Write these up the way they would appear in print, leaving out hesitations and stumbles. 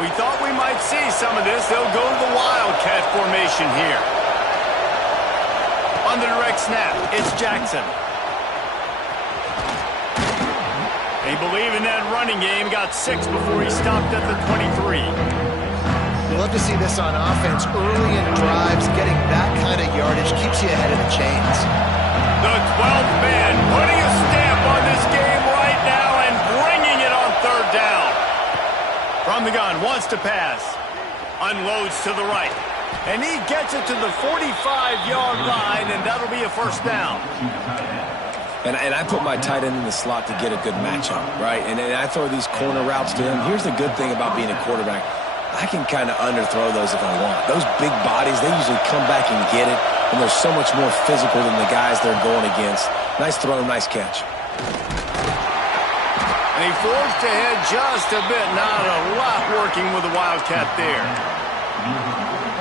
We thought we might see some of this. They'll go to the Wildcat formation here. On the direct snap, it's Jackson. They believe in that running game. Got 6 before he stopped at the 23. You love to see this on offense. Early in drives, getting that kind of yardage keeps you ahead of the chains. The 12th man putting a stamp on this game right now and bringing it on 3rd down. From the gun, wants to pass. Unloads to the right. And he gets it to the 45-yard line, and that'll be a 1st down. And I put my tight end in the slot to get a good matchup, right? And I throw these corner routes to him. Here's the good thing about being a quarterback. I can kind of underthrow those if I want. Those big bodies, they usually come back and get it, and they're so much more physical than the guys they're going against. Nice throw, nice catch. And he forged ahead just a bit. Not a lot working with the Wildcat there.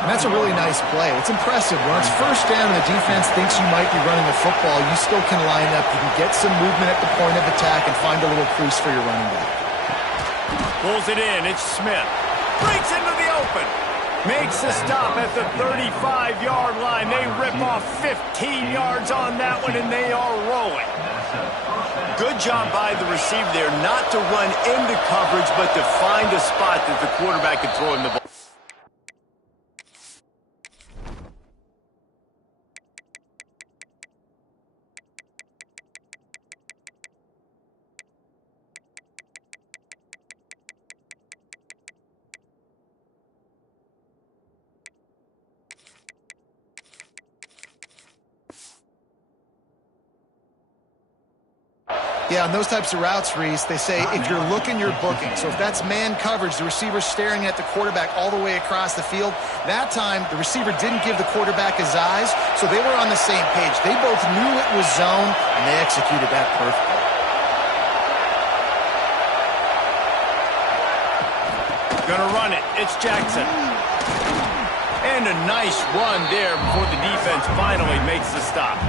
And that's a really nice play. It's impressive. When it's 1st down and the defense thinks you might be running the football, you still can line up. You can get some movement at the point of attack and find a little crease for your running back. Pulls it in. It's Smith. Breaks into the open. Makes the stop at the 35-yard line. They rip off 15 yards on that one, and they are rolling. Good job by the receiver there not to run into coverage, but to find a spot that the quarterback could throw him the ball. Yeah, on those types of routes, Reese, they say if you're looking, you're booking. So if that's man coverage, the receiver's staring at the quarterback all the way across the field. That time, the receiver didn't give the quarterback his eyes, so they were on the same page. They both knew it was zone, and they executed that perfectly. Gonna run it. It's Jackson. And a nice run there before the defense finally makes the stop.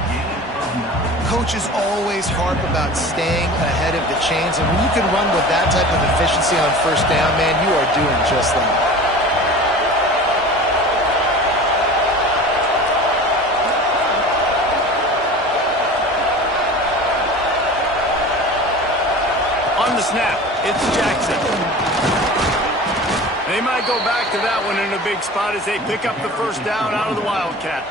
Coaches always harp about staying ahead of the chains, and when you can run with that type of efficiency on 1st down, man, you are doing just that. On the snap, it's Jackson. They might go back to that one in a big spot as they pick up the 1st down out of the Wildcat.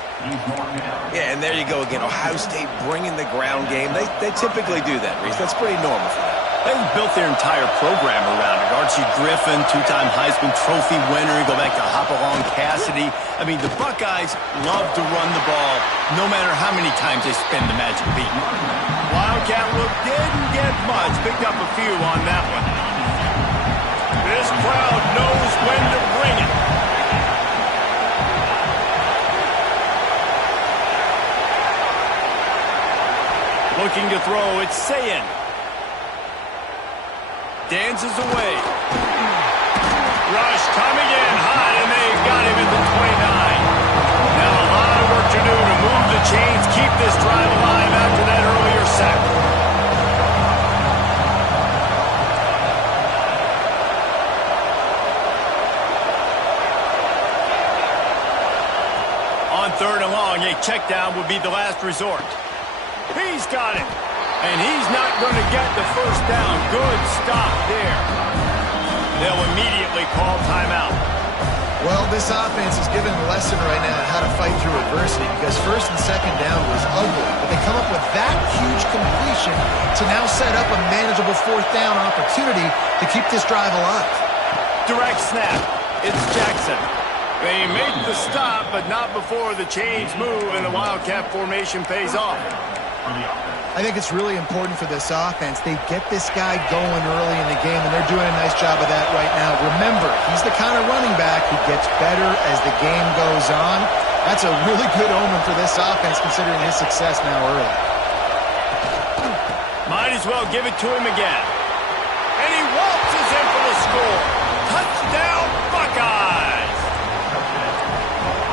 Yeah, and there you go again. Ohio State bringing the ground game. They typically do that, Reese. That's pretty normal for them. They've built their entire program around it. Archie Griffin, 2-time Heisman Trophy winner. You go back to Hopalong Cassidy. I mean, the Buckeyes love to run the ball no matter how many times they spin the magic beat. Wildcat look didn't get much. Picked up a few on that one. This crowd knows when to bring it. Looking to throw, it's Sayin. Dances away. Rush coming in hot, and they've got him at the 29. Now a lot of work to do to move the chains, keep this drive alive after that earlier sack. On 3rd and long, a check down would be the last resort. He's got it. And he's not going to get the 1st down. Good stop there. They'll immediately call timeout. Well, this offense is giving a lesson right now on how to fight through adversity because 1st and 2nd down was ugly. But they come up with that huge completion to now set up a manageable 4th down opportunity to keep this drive alive. Direct snap. It's Jackson. They make the stop, but not before the chains move and the Wildcat formation pays off. I think it's really important for this offense. They get this guy going early in the game, and they're doing a nice job of that right now. Remember, he's the kind of running back who gets better as the game goes on. That's a really good omen for this offense, considering his success now early. Might as well give it to him again. And he waltzes in for the score. Touchdown, Buckeyes!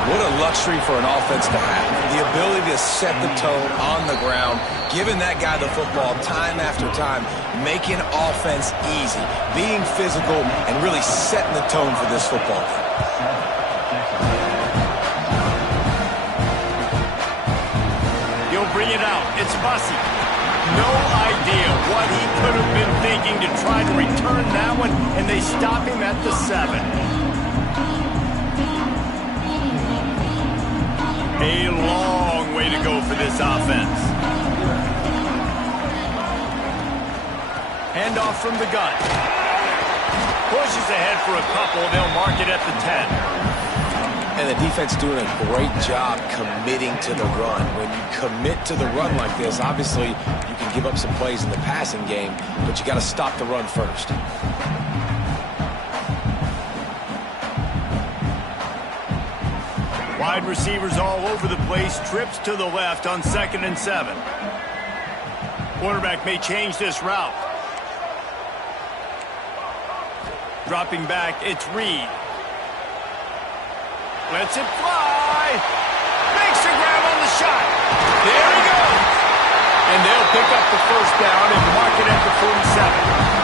What a luxury for an offense to have. The ability to set the tone on the ground, giving that guy the football time after time, making offense easy, being physical, and really setting the tone for this football game. He'll bring it out. It's Bussey. No idea what he could have been thinking to try to return that one, and they stop him at the 7. A long way to go for this offense. Handoff from the gun. Pushes ahead for a couple. They'll mark it at the 10. And the defense doing a great job committing to the run. When you commit to the run like this, obviously you can give up some plays in the passing game, but you got to stop the run first. Wide receivers all over the place. Trips to the left on 2nd and 7. Quarterback may change this route. Dropping back, it's Reed. Lets it fly. Makes the grab on the shot. There he goes. And they'll pick up the first down and mark it at the 47.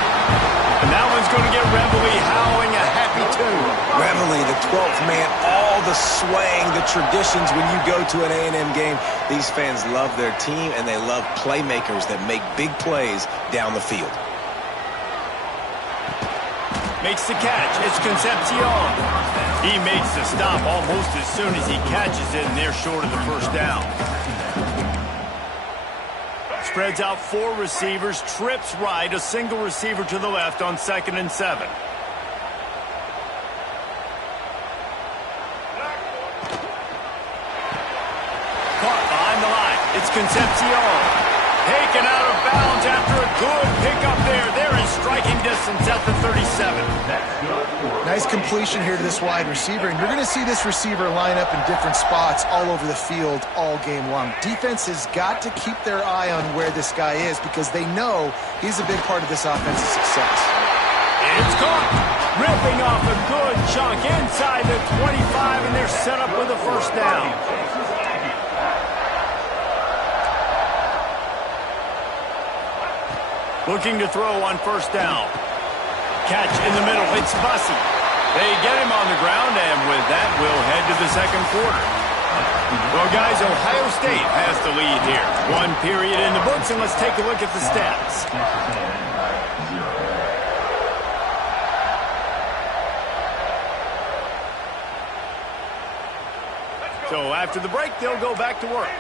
And that one's going to get Reveille howling a happy tune. Reveille, the 12th man, all the swaying, the traditions when you go to an A&M game. These fans love their team, and they love playmakers that make big plays down the field. Makes the catch. It's Concepcion. He makes the stop almost as soon as he catches it, and they're short of the first down. Spreads out 4 receivers, trips right, a single receiver to the left on 2nd and 7. Caught behind the line. It's Concepcion. Taken out of bounds after a good pickup there. They're in striking distance at the 37. Nice completion here to this wide receiver, and you're going to see this receiver line up in different spots all over the field all game long. Defense has got to keep their eye on where this guy is because they know he's a big part of this offense's success. It's caught. Ripping off a good chunk inside the 25, and they're set up with a first down. Looking to throw on first down. Catch in the middle. It's Bussey. They get him on the ground, and with that, we'll head to the second quarter. Well, guys, Ohio State has the lead here. 1 period in the books, and let's take a look at the stats. So after the break, they'll go back to work.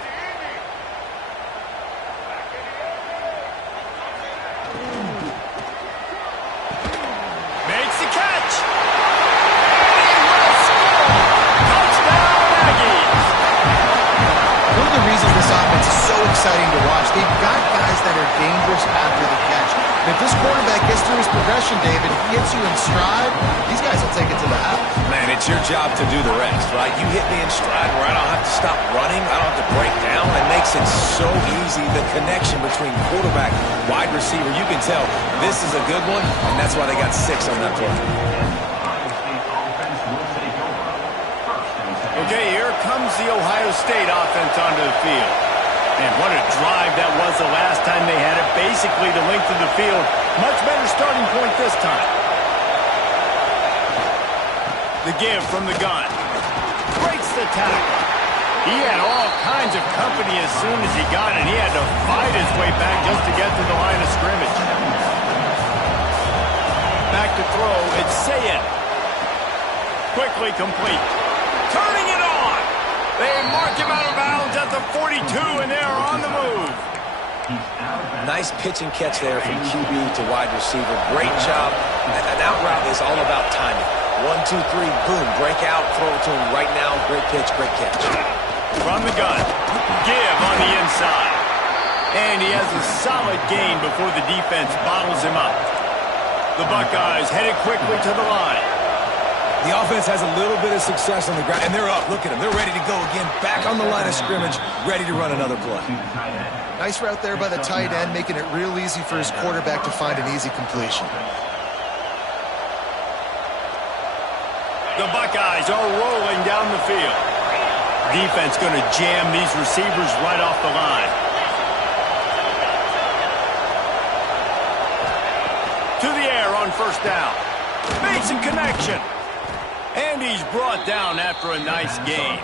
Exciting to watch. They've got guys that are dangerous after the catch. And if this quarterback gets through his progression, David, he hits you in stride, these guys will take it to the house. Man, it's your job to do the rest, right? You hit me in stride where I don't have to stop running, I don't have to break down. It makes it so easy. The connection between quarterback, wide receiver, you can tell this is a good one, and that's why they got 6 on that play. Okay, here comes the Ohio State offense onto the field. And what a drive that was the last time they had it. Basically the length of the field. Much better starting point this time. The give from the gun. Breaks the tackle. He had all kinds of company as soon as he got it. He had to fight his way back just to get to the line of scrimmage. Back to throw. It's Sayed. Quickly complete. Turning it on. They mark him out of bounds at the 42, and they're on the move. Nice pitch and catch there from QB to wide receiver. Great job. An out route is all about timing. 1, 2, 3, boom, break out, throw it to him right now. Great pitch, great catch. From the gun, give on the inside. And he has a solid gain before the defense bottles him up. The Buckeyes headed quickly to the line. The offense has a little bit of success on the ground, and they're up. Look at them. They're ready to go again. Back on the line of scrimmage, ready to run another play. Nice route there by the tight end, making it real easy for his quarterback to find an easy completion. The Buckeyes are rolling down the field. Defense going to jam these receivers right off the line. To the air on first down. Makes a connection. And he's brought down after a nice gain.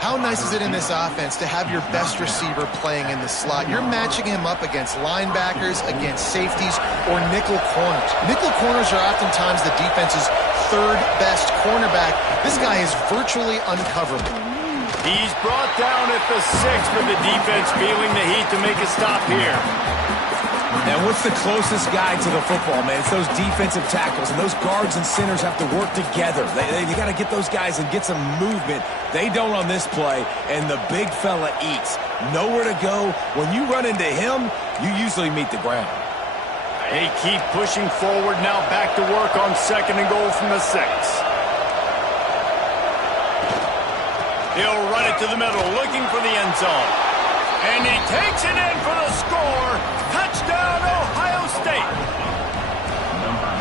How nice is it in this offense to have your best receiver playing in the slot? You're matching him up against linebackers, against safeties, or nickel corners. Nickel corners are oftentimes the defense's third best cornerback. This guy is virtually uncoverable. He's brought down at the 6 with the defense feeling the heat to make a stop here. Now, what's the closest guy to the football, man? It's those defensive tackles, and those guards and centers have to work together. They got to get those guys and get some movement. They don't on this play, and the big fella eats. Nowhere to go. When you run into him, you usually meet the ground. They keep pushing forward now, back to work on 2nd and goal from the 6. He'll run it to the middle, looking for the end zone. And he takes it in for the score. Touchdown, Ohio State.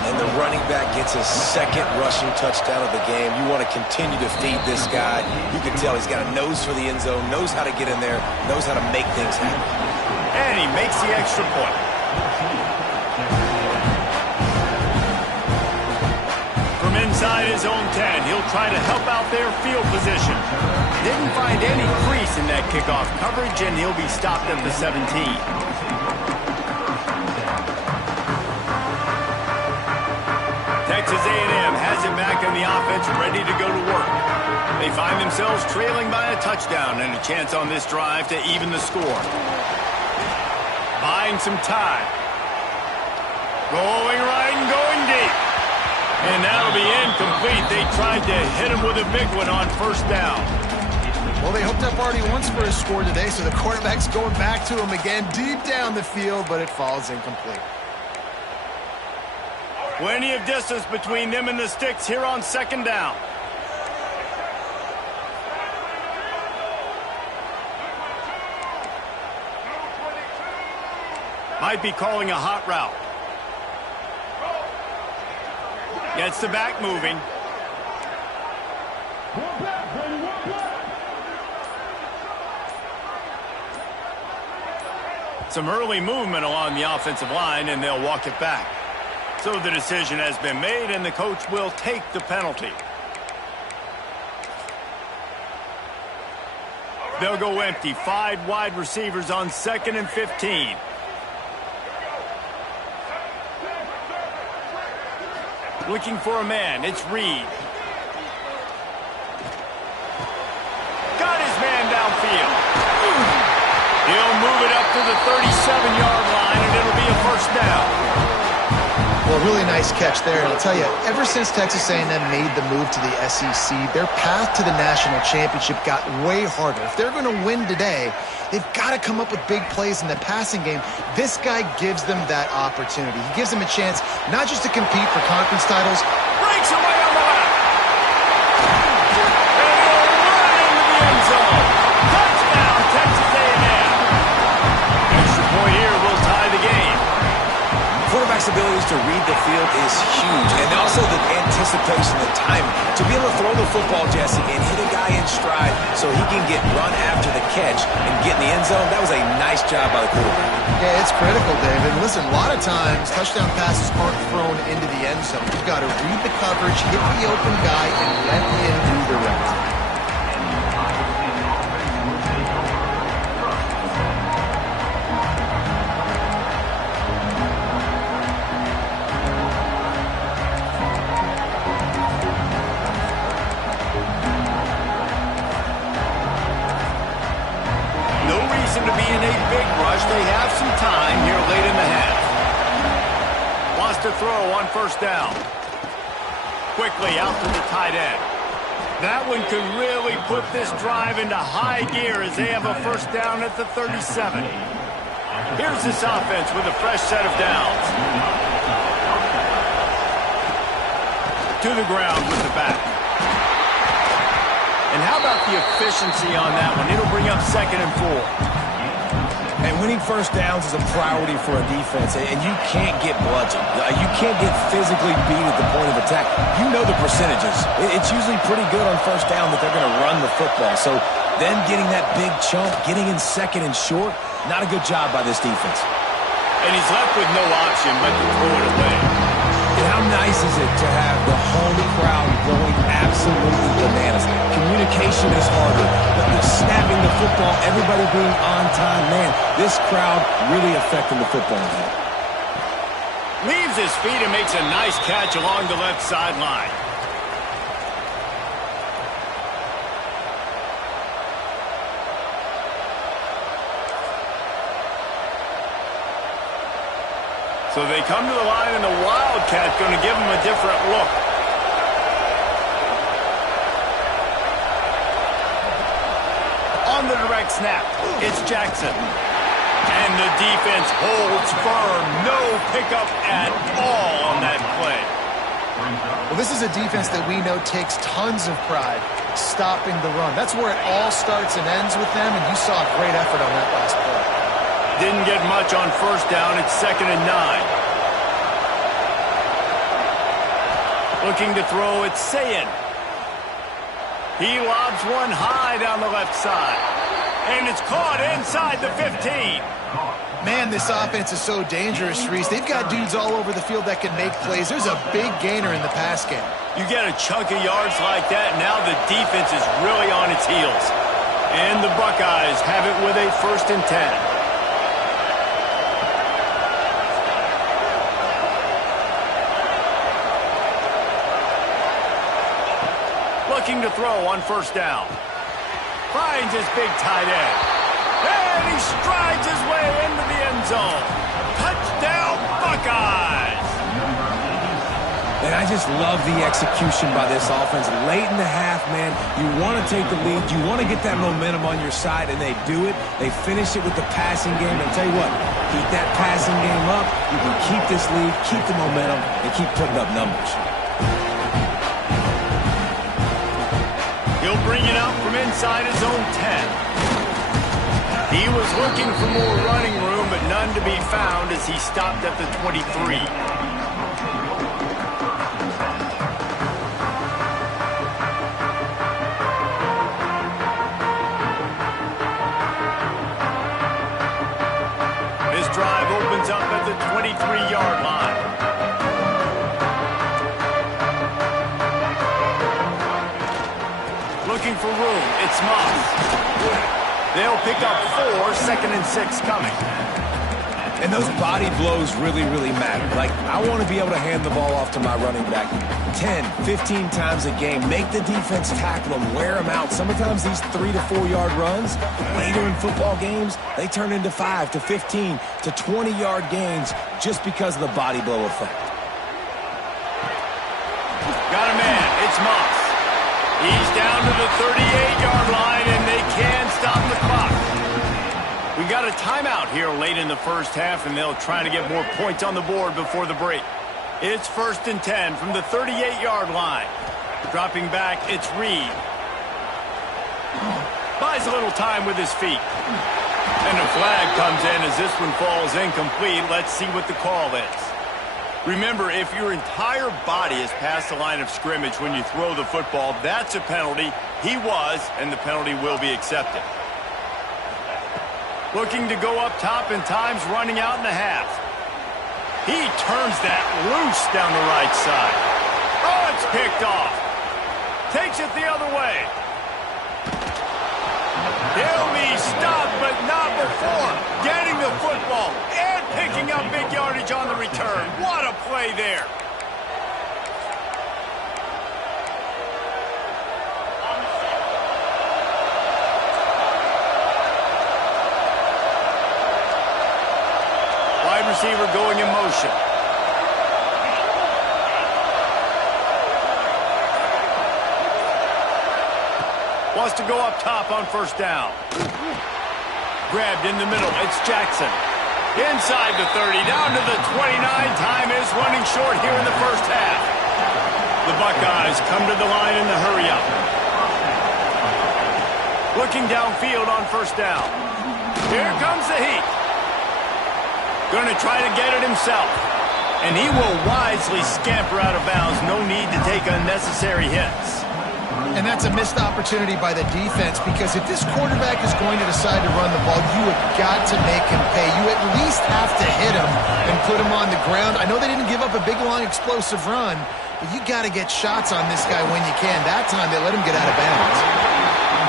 And the running back gets his 2nd rushing touchdown of the game. You want to continue to feed this guy. You can tell he's got a nose for the end zone, knows how to get in there, knows how to make things happen. And he makes the extra point. From inside his own 10, he'll try to help out their field position. Didn't find any crease in that kickoff coverage, and he'll be stopped at the 17. Texas A&M has it back in the offense, ready to go to work. They find themselves trailing by a touchdown and a chance on this drive to even the score. Buying some time. Rolling right and going deep. And that'll be incomplete. They tried to hit him with a big one on first down. Well, they hooked up already once for a score today, so the quarterback's going back to him again deep down the field, but it falls incomplete. Plenty of distance between them and the sticks here on 2nd down. Might be calling a hot route. Gets the back moving. Some early movement along the offensive line, and they'll walk it back. So the decision has been made, and the coach will take the penalty. They'll go empty. 5 wide receivers on 2nd and 15. Looking for a man. It's Reed. Got his man downfield. He'll move it up to the 37-yard line, and it'll be a first down. Well, really nice catch there. And I'll tell you, ever since Texas A&M made the move to the SEC, their path to the national championship got way harder. If they're going to win today, they've got to come up with big plays in the passing game. This guy gives them that opportunity. He gives them a chance not just to compete for conference titles. Breaks away on the left. And he'll run into the end zone. Touchdown, Texas A&M. Extra point here will tie the game. Quarterback's abilities to read the field is huge, and also the anticipation, the timing. To be able to throw the football, Jesse, and hit a guy in stride so he can get run after the catch and get in the end zone, that was a nice job by the quarterback. Yeah, it's critical, David. Listen, a lot of times, touchdown passes aren't thrown into the end zone. You've got to read the coverage, hit the open guy, and let him do the rest. To be in a big rush. They have some time here late in the half. Wants to throw on first down. Quickly out to the tight end. That one could really put this drive into high gear as they have a first down at the 37. Here's this offense with a fresh set of downs. To the ground with the back. And how about the efficiency on that one? It'll bring up 2nd and 4. And winning first downs is a priority for a defense, and you can't get bludgeoned. You can't get physically beat at the point of attack. You know the percentages. It's usually pretty good on first down that they're going to run the football. So then getting that big chunk, getting in second and short, not a good job by this defense. And he's left with no option but to throw it away. And how nice is it to have the home crowd going absolutely bananas? Communication is harder, but the snapping the football, everybody being on time, man, this crowd really affecting the football game. Leaves his feet and makes a nice catch along the left sideline. So they come to the line, and the Wildcat's going to give them a different look. On the direct snap, it's Jackson. And the defense holds firm. No pickup at all on that play. Well, this is a defense that we know takes tons of pride stopping the run. That's where it all starts and ends with them, and you saw a great effort on that last play. Didn't get much on first down. It's 2nd and 9. Looking to throw, it's Sayin. He lobs one high down the left side. And it's caught inside the 15. Man, this offense is so dangerous, Reese. They've got dudes all over the field that can make plays. There's a big gainer in the pass game. You get a chunk of yards like that, now the defense is really on its heels. And the Buckeyes have it with a 1st and 10. Looking to throw on first down. Finds his big tight end. And he strides his way into the end zone. Touchdown, Buckeyes! And I just love the execution by this offense. Late in the half, man, you want to take the lead. You want to get that momentum on your side, and they do it. They finish it with the passing game. And tell you what, keep that passing game up. You can keep this lead, keep the momentum, and keep putting up numbers. He'll bring it out from inside his own 10. He was looking for more running room, but none to be found as he stopped at the 23. This drive opens up at the 23-yard line. Looking for room, it's Moss. They'll pick up 4, 2nd and 6 coming. And those body blows really, really matter. Like, I want to be able to hand the ball off to my running back 10, 15 times a game. Make the defense tackle them, wear them out. Sometimes these 3 to 4 yard runs, later in football games, they turn into 5 to 15 to 20-yard gains just because of the body blow effect. Got a man, it's Moss. He's down to the 38-yard line, and they can stop the clock. We got a timeout here late in the first half, and they'll try to get more points on the board before the break. It's 1st and 10 from the 38-yard line. Dropping back, it's Reed. Buys a little time with his feet. And a flag comes in as this one falls incomplete. Let's see what the call is. Remember, if your entire body is past the line of scrimmage when you throw the football, that's a penalty. He was, and the penalty will be accepted. Looking to go up top, and time's running out in the half. He turns that loose down the right side. Oh, it's picked off. Takes it the other way. He'll be stopped, but not before getting the football and picking up big yardage on the return. What a play there. Wide receiver going in motion. Wants to go up top on first down. Grabbed in the middle. It's Jackson. Inside the 30, down to the 29. Time is running short here in the first half. The Buckeyes come to the line in the hurry-up. Looking downfield on first down. Here comes the heat. Going to try to get it himself. And he will wisely scamper out of bounds. No need to take unnecessary hits. And that's a missed opportunity by the defense, because if this quarterback is going to decide to run the ball, you have got to make him pay. You at least have to hit him and put him on the ground. I know they didn't give up a big, long, explosive run, but you got to get shots on this guy when you can. That time they let him get out of bounds.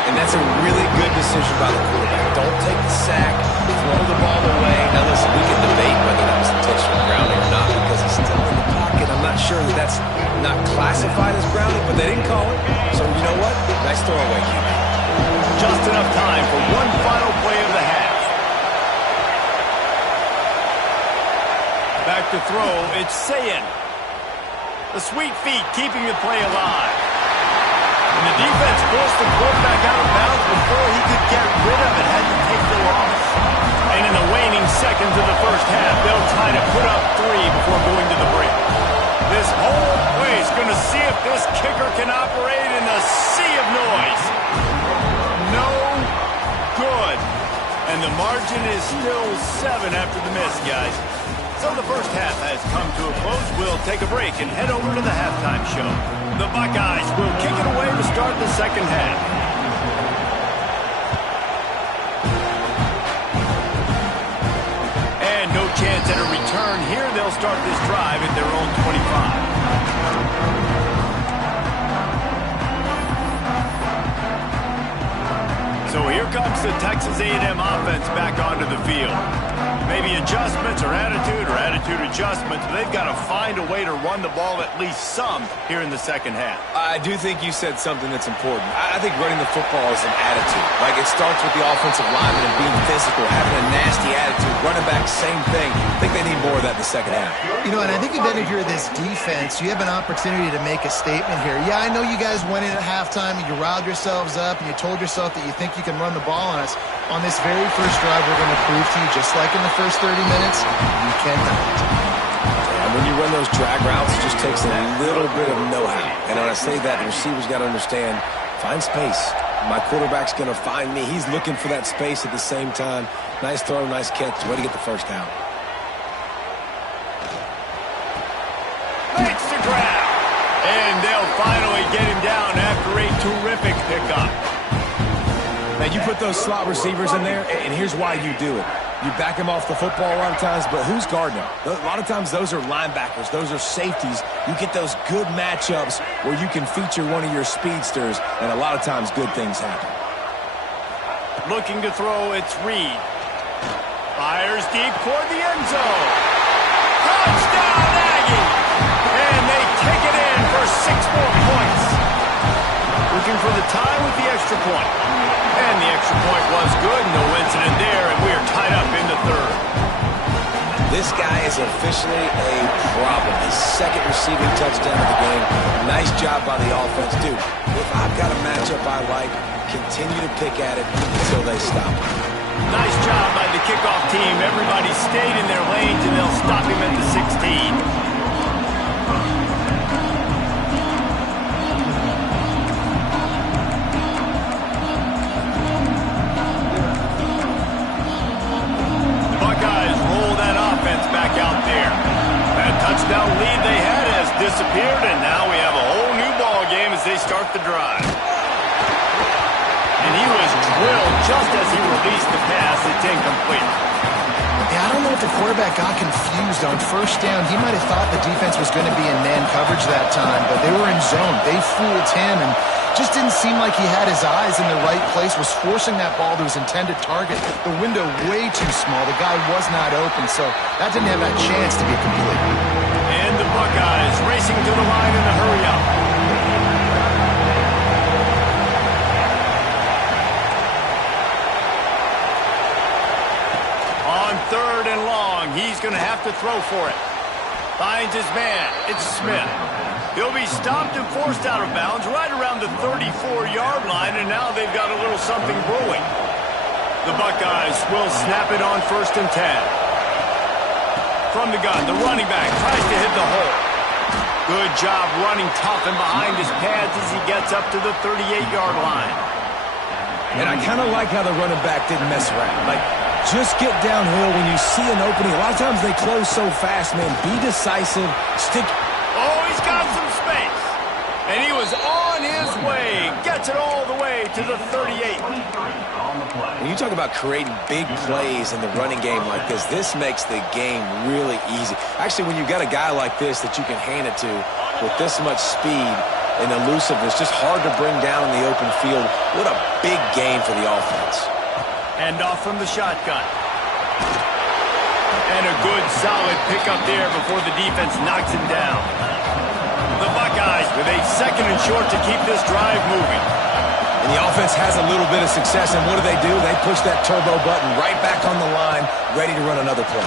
And that's a really good decision by the quarterback. Don't take the sack, throw the ball away. Now listen, we can debate whether that was intentional grounding or not, because he's still in the pocket. I'm not sure that that's not classified as grounding, but they didn't call it. So you know what? Nice throwaway, QB. Just enough time for one final play of the half. Back to throw, it's Sayin. The sweet feet keeping the play alive. And the defense forced the quarterback out of bounds before he could get rid of it, had to take the loss. And in the waning seconds of the first half, they'll try to put up 3 before going to the break. This whole place going to see if this kicker can operate in a sea of noise. No good. And the margin is still 7 after the miss, guys. So the first half has come to a close. We'll take a break and head over to the halftime show. The Buckeyes will kick it away to start the second half. And no chance at a return here. They'll start this drive at their own 25. So here comes the Texas A&M offense back onto the field. Maybe adjustments or attitude adjustments. They've got to find a way to run the ball at least some here in the second half. I do think you said something that's important. I think running the football is an attitude. Like, it starts with the offensive lineman and being physical, having a nasty attitude. Running back, same thing. I think they need more of that in the second half. You know, and I think then if you're this defense, you have an opportunity to make a statement here. Yeah, I know you guys went in at halftime and you riled yourselves up and you told yourself that you think you can run the ball on us. On this very first drive, we're going to prove to you, just like in the first 30 minutes, you cannot. And when you run those drag routes, it just takes a little bit of know-how. And when I say that, the receivers got to understand, find space. My quarterback's going to find me. He's looking for that space at the same time. Nice throw, nice catch. Way to get the first down. Makes the grab. And they'll finally get him down after a terrific pickup. Now, you put those slot receivers in there, and here's why you do it. You back them off the football a lot of times, but who's guarding them? A lot of times those are linebackers. Those are safeties. You get those good matchups where you can feature one of your speedsters, and a lot of times good things happen. Looking to throw, it's Reed. Fires deep toward the end zone. Touchdown, Aggie! And they take it in for 6 more points. Looking for the tie with the extra point. And the extra point was good. No incident there, and we are tied up in the third. This guy is officially a problem. His second receiving touchdown of the game. Nice job by the offense. Dude, if I've got a matchup I like, continue to pick at it until they stop. Nice job by the kickoff team. Everybody stayed in their lanes, and they'll stop him at the 16. Back out there. That touchdown lead they had has disappeared, and now we have a whole new ball game as they start the drive. And he was drilled just as he released the pass. It's incomplete. Yeah, I don't know if the quarterback got confused on first down. He might have thought the defense was going to be in man coverage that time, but they were in zone. They fooled him and just didn't seem like he had his eyes in the right place, was forcing that ball to his intended target. The window way too small. The guy was not open, so that didn't have that chance to be complete. And the Buckeyes racing to the line in a hurry up. On 3rd and long, he's going to have to throw for it. Finds his man. It's Smith. He'll be stopped and forced out of bounds right around the 34-yard line, and now they've got a little something brewing. The Buckeyes will snap it on 1st and 10. From the gun, the running back tries to hit the hole. Good job running tough and behind his pads as he gets up to the 38-yard line. And I kind of like how the running back didn't mess around. Like, Just get downhill when you see an opening. A lot of times they close so fast, man. Be decisive. Stick. Oh, he's got some space. And he was on his way. Gets it all the way to the 38. When you talk about creating big plays in the running game like this makes the game really easy. Actually, when you've got a guy like this that you can hand it to with this much speed and elusiveness, just hard to bring down in the open field. What a big game for the offense. Hand off from the shotgun. And a good, solid pickup there before the defense knocks him down. The Buckeyes with a 2nd and short to keep this drive moving. And the offense has a little bit of success, and what do? They push that turbo button right back on the line, ready to run another play.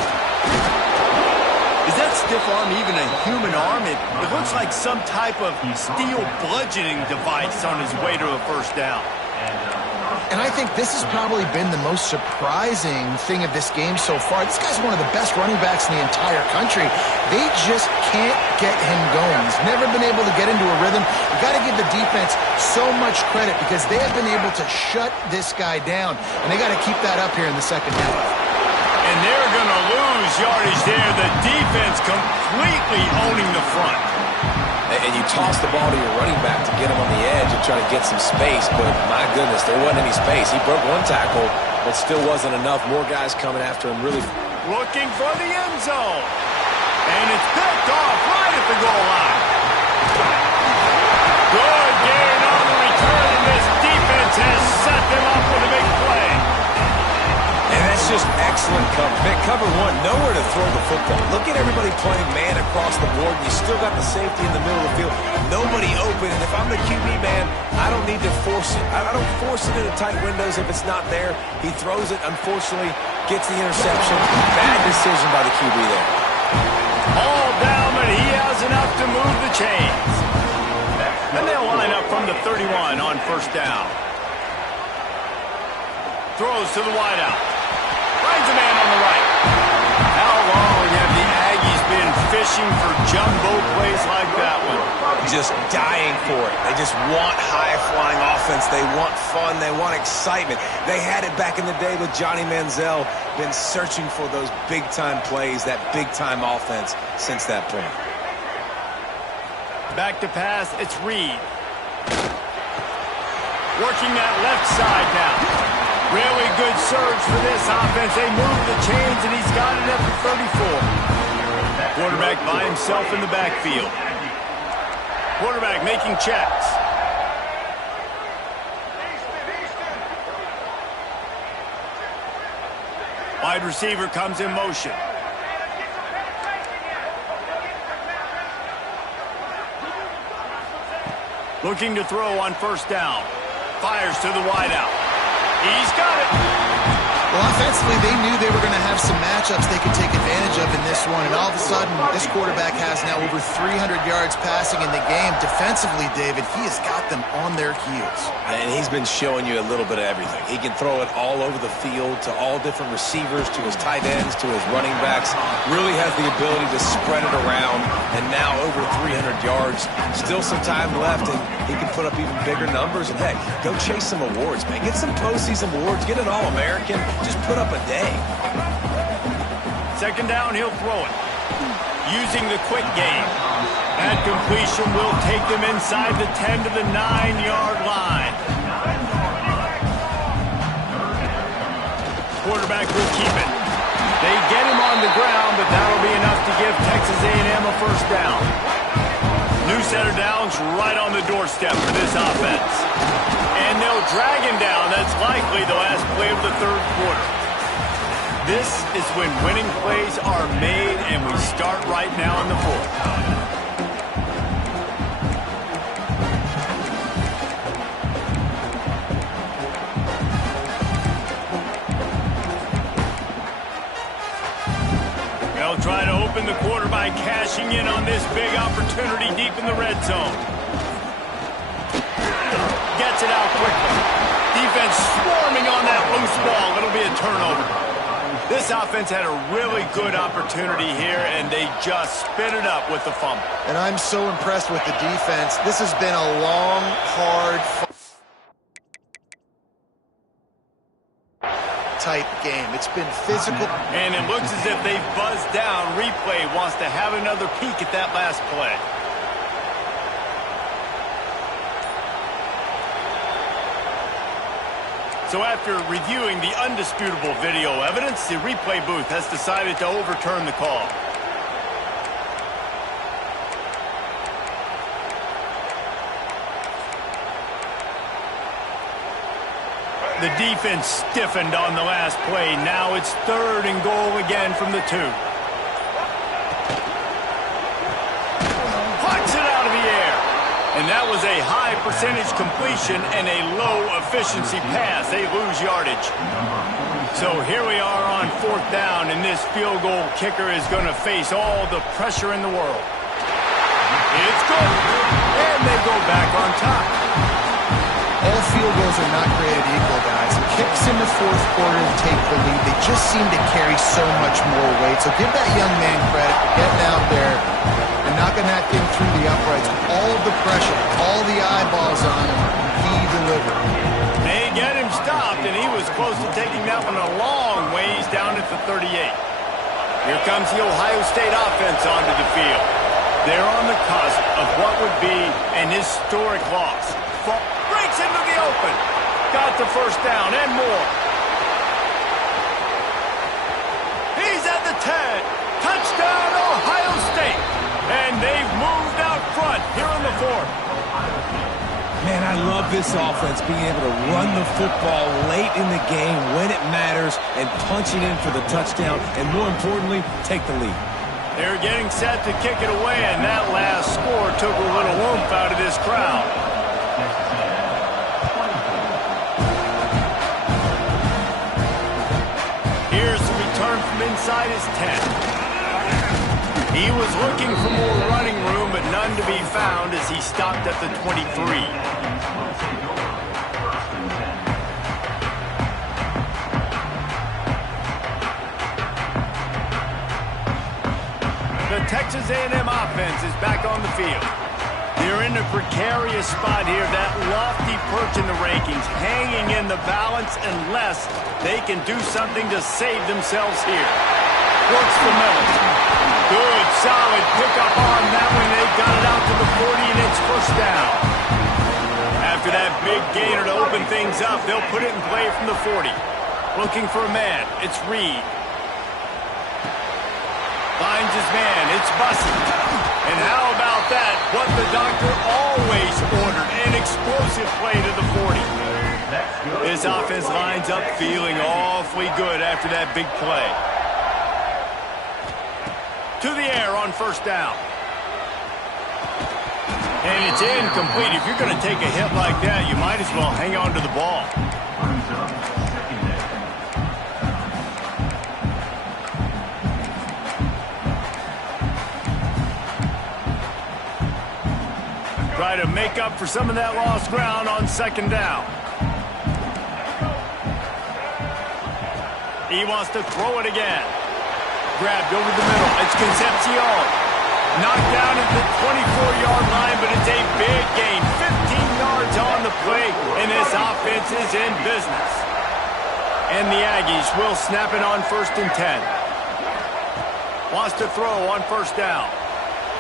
Is that stiff arm even a human arm? It looks like some type of steel bludgeoning device on his way to a first down. And I think this has probably been the most surprising thing of this game so far. This guy's one of the best running backs in the entire country. They just can't get him going. He's never been able to get into a rhythm. You got to give the defense so much credit because they have been able to shut this guy down. And they got to keep that up here in the second half. And they're going to lose yardage there. The defense completely owning the front. And you toss the ball to your running back to get him on the edge and try to get some space, but my goodness, there wasn't any space. He broke one tackle, but still wasn't enough. More guys coming after him, really. Looking for the end zone. And it's picked off right at the goal line. Good gain on the return, and this defense has set them up with a big play. And that's just excellent cover. Cover one, nowhere to throw the football. Look at everybody playing man across the board, and you still got the safety in the middle of the field. Nobody open, and if I'm the QB, man, I don't need to force it. I don't force it into tight windows if it's not there. He throws it, unfortunately, gets the interception. Bad decision by the QB there. All down, but he has enough to move the chains. And they'll line up from the 31 on first down. Throws to the wideout. Finds a man on the right. How long have the Aggies been fishing for jumbo plays like that one? Just dying for it. They just want high-flying offense. They want fun. They want excitement. They had it back in the day with Johnny Manziel. Been searching for those big-time plays, that big-time offense since that point. Back to pass, it's Reed. Working that left side now. Really good surge for this offense. They move the chains, and he's got it up to 34. Quarterback by himself in the backfield. Quarterback making checks. Wide receiver comes in motion. Looking to throw on first down. Fires to the wideout. He's got it. Well, offensively, they knew they were going to have some matchups they could take advantage of in this one, and all of a sudden, this quarterback has now over 300 yards passing in the game. Defensively, David, he has got them on their heels. And he's been showing you a little bit of everything. He can throw it all over the field to all different receivers, to his tight ends, to his running backs. Really has the ability to spread it around, and now over 300 yards. Still some time left, and he can put up even bigger numbers. And, heck, go chase some awards, man. Get some postseason awards. Get an All-American. Just put up a day. Second down, he'll throw it. Using the quick game. That completion will take them inside the 10 to the 9-yard line. Quarterback will keep it. They get him on the ground, but that'll be enough to give Texas A&M a first down. New set of downs right on the doorstep for this offense. And they'll drag him down. That's likely the last play of the third quarter. This is when winning plays are made, and we start right now in the fourth. They'll try to open the quarter by cashing in on this big opportunity deep in the red zone. Gets it out quickly. Defense swarming on that loose ball. It'll be a turnover. This offense had a really good opportunity here, and they just spit it up with the fumble. And I'm so impressed with the defense. This has been a long, hard type game. It's been physical. And it looks as if they've buzzed down. Replay wants to have another peek at that last play. So after reviewing the undisputable video evidence, the replay booth has decided to overturn the call. The defense stiffened on the last play. Now it's 3rd and goal again from the 2. Punch it out of the air. And that was a high percentage completion and a low efficiency pass. They lose yardage. So here we are on 4th down, and this field goal kicker is going to face all the pressure in the world. It's good. And they go back on top. All field goals are not created equal, guys. Kicks in the 4th quarter to take the lead. They just seem to carry so much more weight. So give that young man credit for getting out there and knocking that thing through the uprights. All of the pressure, all the eyeballs on him, he delivered. They get him stopped, and he was close to taking that one a long ways down at the 38. Here comes the Ohio State offense onto the field. They're on the cusp of what would be an historic loss. Breaks into the open. Got the 1st down and more. He's at the 10. Touchdown, Ohio State. And they've moved out front here in the 4th. Man, I love this offense being able to run the football late in the game when it matters and punching in for the touchdown and, more importantly, take the lead. They're getting set to kick it away, and that last score took a little oomph out of this crowd. Here's the return from inside his 10. He was looking for more running room, but none to be found as he stopped at the 23. The Texas A&M offense is back on the field. They're in a precarious spot here, that lofty perch in the rankings, hanging in the balance unless they can do something to save themselves here. Works the middle. Good, solid pickup on that one. They got it out to the 40, and it's 1st down. After that big gainer to open things up, they'll put it in play from the 40. Looking for a man. It's Reed. Finds his man. It's Bussey. And how about that? What the doctor always ordered. An explosive play to the 40. This offense lines up feeling awfully good after that big play. To the air on 1st down. And it's incomplete. If you're going to take a hit like that, you might as well hang on to the ball. Try to make up for some of that lost ground on 2nd down. He wants to throw it again. Grabbed over the middle. It's Concepcion. Knocked down at the 24-yard line, but it's a big gain. 15 yards on the play, and this offense is in business. And the Aggies will snap it on 1st and 10. Wants to throw on 1st down.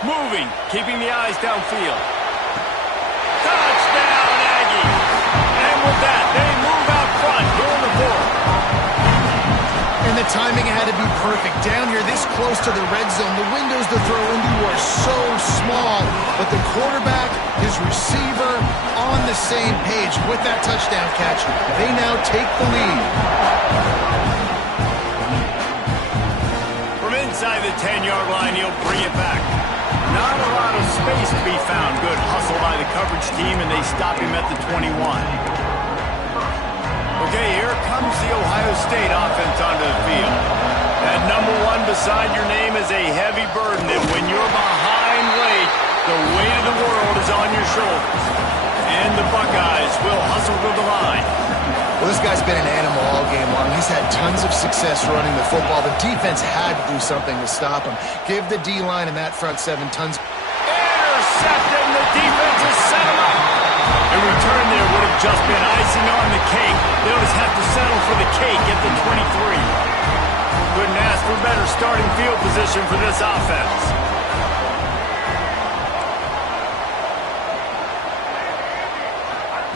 Moving, keeping the eyes downfield. Touchdown, Aggies! And with that, they move out front here in the 4th. And the timing had to be perfect. Down here this close to the red zone, the windows to throw into are so small. But the quarterback, his receiver, on the same page with that touchdown catch. They now take the lead. From inside the 10-yard line, he'll bring it back. Not a lot of space to be found. Good hustle by the coverage team, and they stop him at the 21. Okay, here comes the Ohio State offense onto the field. That number 1 beside your name is a heavy burden, and when you're behind late, the weight of the world is on your shoulders. And the Buckeyes will hustle to the line. Well, this guy's been an animal all game long. He's had tons of success running the football. The defense had to do something to stop him. Give the D-line and that front 7 tons. Intercepted, and the defense has set him up. A return there would have just been icing on the cake. They'll just have to settle for the cake at the 23. Couldn't ask for better starting field position for this offense.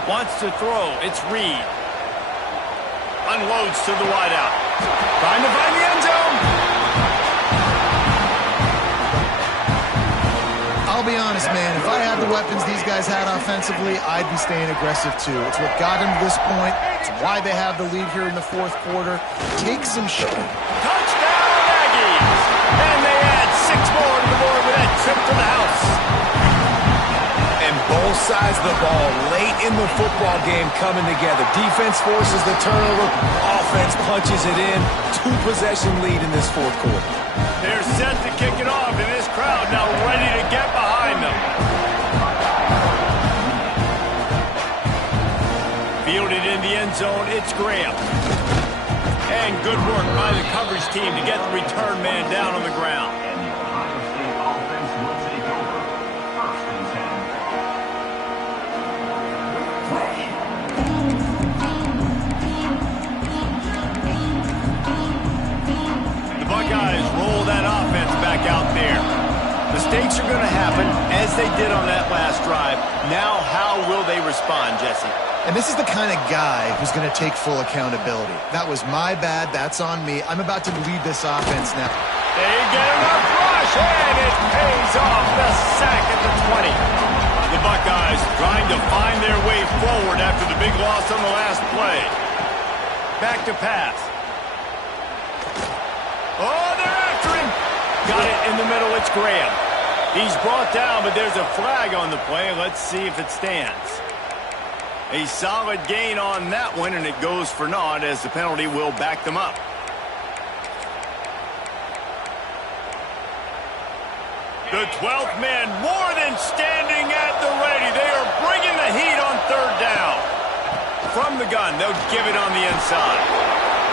Wants to throw. It's Reed. Unloads to the wideout. Trying to find the end zone. I'll be honest, man. If I had the weapons these guys had offensively, I'd be staying aggressive too. It's what got them to this point. It's why they have the lead here in the fourth quarter. Take some shot. Touchdown, Aggies! And they add 6 more to the board with that trip to the house. And both sides of the ball late in the football game coming together. Defense forces the turnover. Offense punches it in. 2-possession lead in this fourth quarter. They're set to kick it off, and this crowd now ready to get behind them. Fielded in the end zone, it's Graham. And good work by the coverage team to get the return man down on the ground. The Buckeyes roll that offense back out there. Mistakes are going to happen, as they did on that last drive. Now, how will they respond, Jesse? And this is the kind of guy who's going to take full accountability. That was my bad. That's on me. I'm about to lead this offense now. They get enough rush, and it pays off. The sack at the 20. The Buckeyes trying to find their way forward after the big loss on the last play. Back to pass. Oh, they're after him. Got it in the middle. It's Graham. He's brought down, but there's a flag on the play. Let's see if it stands. A solid gain on that one, and it goes for naught as the penalty will back them up. The 12th man more than standing at the ready. They are bringing the heat on third down. From the gun, they'll give it on the inside.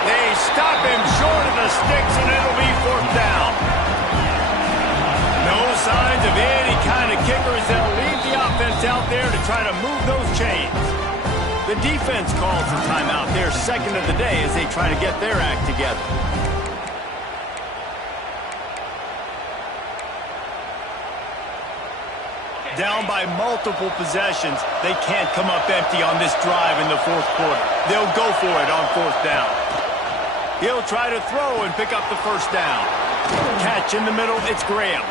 They stop him short of the sticks, and it'll be fourth down. No signs of any kind of kickers. They'll leave the offense out there to try to move those chains. The defense calls the timeout, their second of the day, as they try to get their act together. Down by multiple possessions, they can't come up empty on this drive in the fourth quarter. They'll go for it on fourth down. He'll try to throw and pick up the first down. Catch in the middle, it's Graham.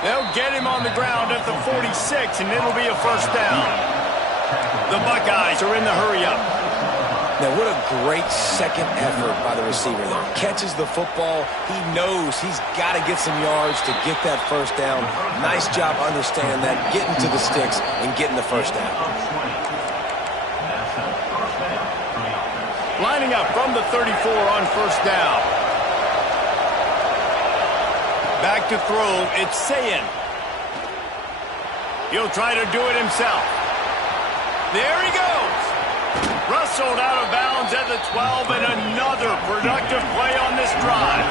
They'll get him on the ground at the 46, and it'll be a first down. The Buckeyes are in the hurry-up. Now, what a great second effort by the receiver there. Catches the football. He knows he's got to get some yards to get that first down. Nice job understanding that, getting to the sticks and getting the first down. Lining up from the 34 on first down. Back to throw, it's Sayin. He'll try to do it himself. There he goes. Rustled out of bounds at the 12, and another productive play on this drive.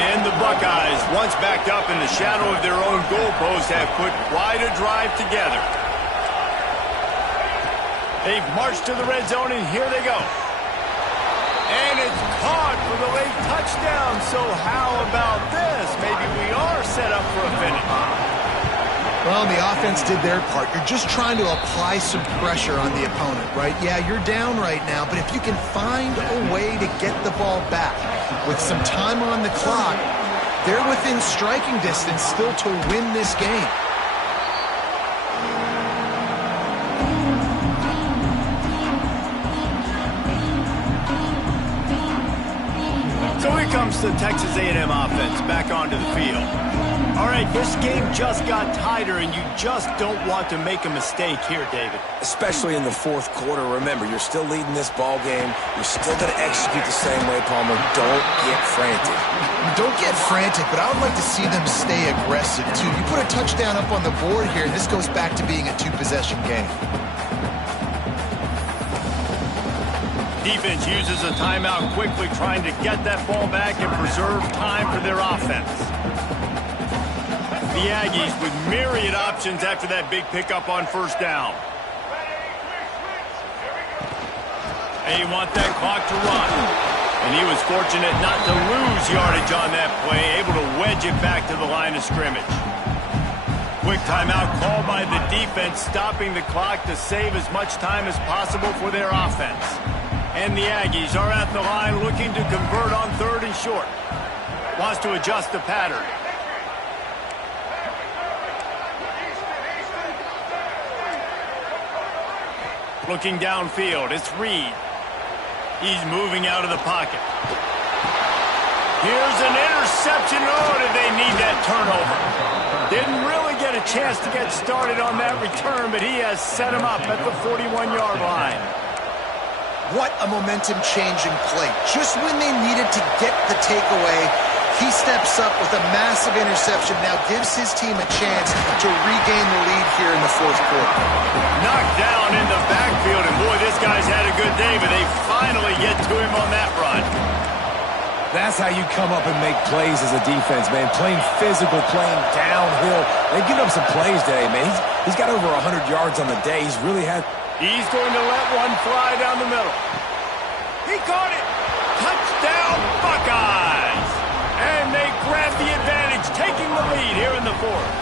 And the Buckeyes, once backed up in the shadow of their own goalpost, have put quite a drive together. They've marched to the red zone, and here they go. And it's caught for the late touchdown. So how about this? Maybe we are set up for a finish. Well, the offense did their part. You're just trying to apply some pressure on the opponent, right? Yeah, you're down right now, but if you can find a way to get the ball back with some time on the clock, they're within striking distance still to win this game. So here comes the Texas A&M offense back onto the field. All right, this game just got tighter, and you just don't want to make a mistake here, David. Especially in the fourth quarter. Remember, you're still leading this ball game. You're still going to execute the same way, Palmer. Don't get frantic. Don't get frantic, but I would like to see them stay aggressive, too. You put a touchdown up on the board here, and this goes back to being a two-possession game. Defense uses a timeout quickly, trying to get that ball back and preserve time for their offense. The Aggies with myriad options after that big pickup on first down. They want that clock to run. And he was fortunate not to lose yardage on that play, able to wedge it back to the line of scrimmage. Quick timeout called by the defense, stopping the clock to save as much time as possible for their offense. And the Aggies are at the line looking to convert on 3rd and short. Wants to adjust the pattern. Looking downfield, it's Reed. He's moving out of the pocket. Here's an interception. Oh, did they need that turnover? Didn't really get a chance to get started on that return, but he has set him up at the 41-yard line. What a momentum-changing play. Just when they needed to get the takeaway, he steps up with a massive interception, now gives his team a chance to regain the lead here in the 4th quarter. Knocked down in the backfield, and boy, this guy's had a good day, but they finally get to him on that run. That's how you come up and make plays as a defense, man. Playing physical, playing downhill. They've given up some plays today, man. He's got over 100 yards on the day. He's really had... He's going to let one fly down the middle. He caught it. Touchdown, Buckeyes. And they grab the advantage, taking the lead here in the 4th.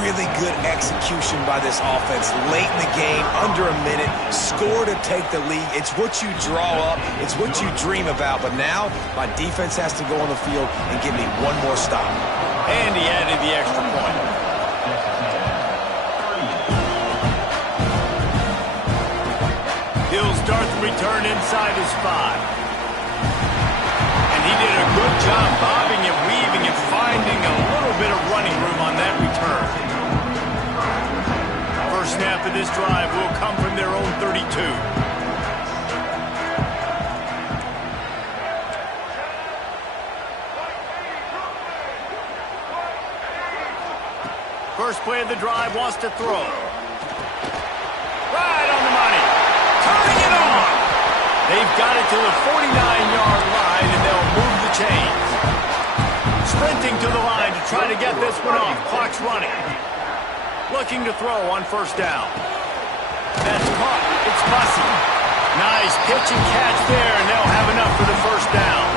Really good execution by this offense. Late in the game, under a minute, score to take the lead. It's what you draw up. It's what you dream about. But now, my defense has to go on the field and give me one more stop. And he added the extra point. He'll start the return inside his 5. And he did a good job bobbing and weaving and finding a little bit of running room on that return. First snap of this drive will come from their own 32. First play of the drive, wants to throw. Right on the money. Turning it on. They've got it to the 49-yard line, and they'll move the chains. Sprinting to the line to try to get this one off. Clock's running. Looking to throw on 1st down. That's caught. It's Bussey. Nice pitch and catch there, and they'll have enough for the 1st down.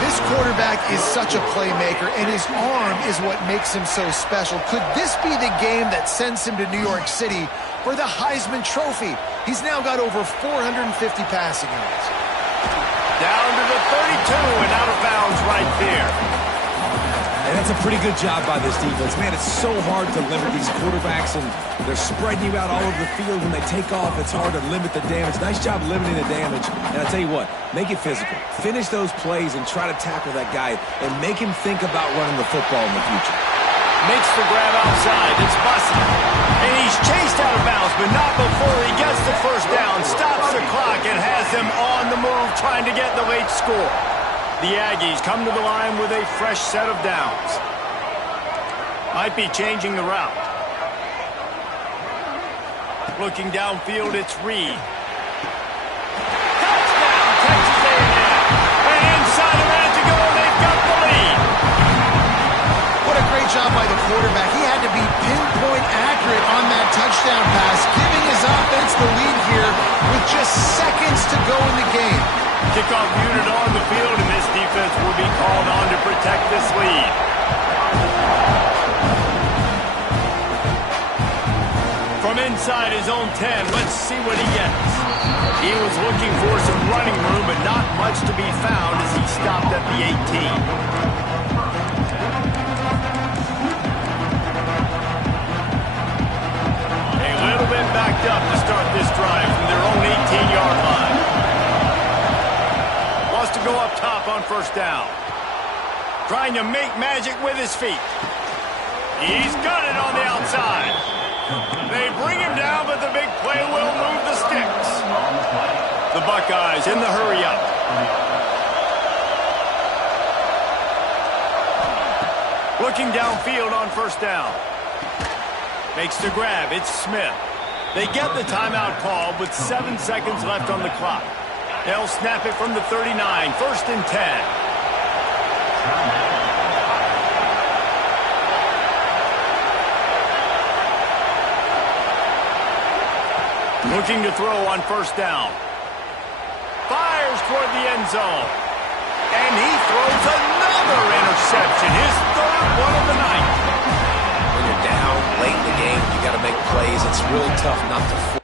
This quarterback is such a playmaker, and his arm is what makes him so special. Could this be the game that sends him to New York City for the Heisman Trophy? He's now got over 450 passing yards. Down to the 32 and out of bounds right there. And that's a pretty good job by this defense. Man, it's so hard to limit these quarterbacks, and they're spreading you out all over the field. When they take off, it's hard to limit the damage. Nice job limiting the damage. And I tell you what, make it physical. Finish those plays and try to tackle that guy and make him think about running the football in the future. Makes the grab outside. It's Bussey. And he's chased out of bounds, but not before he gets the 1st down, stops the clock, and has them on the move trying to get the late score. The Aggies come to the line with a fresh set of downs. Might be changing the route. Looking downfield, it's Reed. Touchdown, Texas A&M. And inside a minute to go, they've got the lead. What a great job by the quarterback. He had to be pinpoint accurate on that touchdown pass, giving his offense the lead here with just seconds to go in the game. Kickoff unit on the field, and this defense will be called on to protect this lead. From inside his own 10, let's see what he gets. He was looking for some running room, but not much to be found as he stopped at the 18. Been backed up to start this drive from their own 18-yard line. Wants to go up top on 1st down. Trying to make magic with his feet. He's got it on the outside. They bring him down, but the big play will move the sticks. The Buckeyes in the hurry up. Looking downfield on 1st down. Makes the grab. It's Smith. They get the timeout call with 7 seconds left on the clock. They'll snap it from the 39, 1st and 10. Looking to throw on first down. Fires toward the end zone. And he throws another interception. His third one of the night. When you're down late in the game, you got to make plays. It's really tough not to